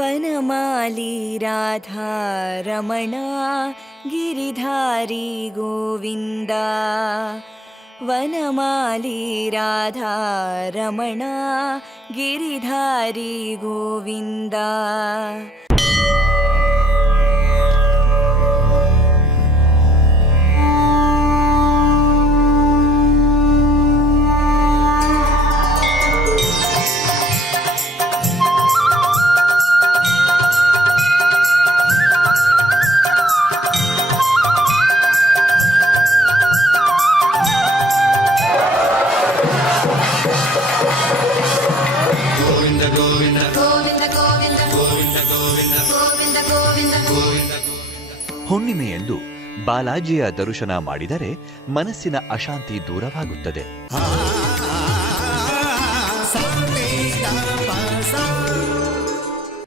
ವನಮಾಲಿ ರಾಧಾ ರಮಣ ಗಿರಿಧಾರಿ ಗೋವಿಂದ. ವನಮಾಲಿ ರಾಧಾ ರಮಣ ಗಿರಿಧಾರಿ ಗೋವಿಂದ. ಹುಣ್ಣಿಮೆಯಂದು ಬಾಲಾಜಿಯ ದರ್ಶನ ಮಾಡಿದರೆ ಮನಸ್ಸಿನ ಅಶಾಂತಿ ದೂರವಾಗುತ್ತದೆ.